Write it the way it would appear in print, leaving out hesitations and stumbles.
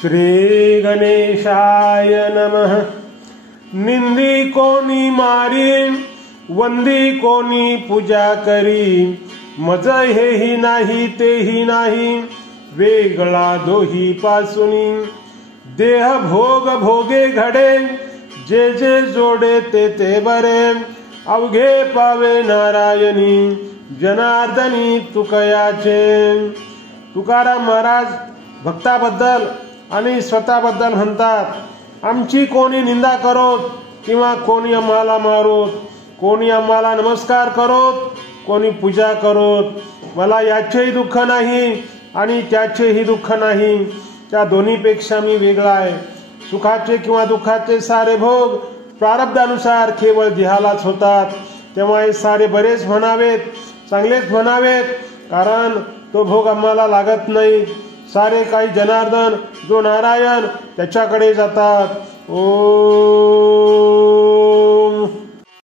श्री गणेशाय नमः। निंदी कोणी मारी, वंदी कोणी पूजा करी, मज हेही नाही तेही नाही, वेगळा दोही पासूनी। देह भोग भोगे घडे, जे जे जोडे ते ते बरे, अवघे पावे नारायणी, जनार्दनी तुकयाचे। तुकाराम महाराज भक्ताबद्दल आणि स्वतःबद्दल म्हणतात, आमची कोणी निंदा करोत किंवा कोणी आम्हाला मारोत, कोणी आम्हाला नमस्कार करोत, कोणी पूजा करोत, मला याचेही दुःख नाही आणि त्याचेही दुःख नाही। त्या दोन्हीपेक्षा मी वेगळा आहे। सुखाचे किंवा दुःखाचे सारे भोग प्रारब्धानुसार केवळ देहालाच होतात। तेव्हा हे सारे बरेच म्हणावेत, चांगलेच म्हणावेत, कारण तो भोग आम्हाला लागत नाही। सारे काही जनार्दन जो नारायण त्याच्याकडे जातात। ओ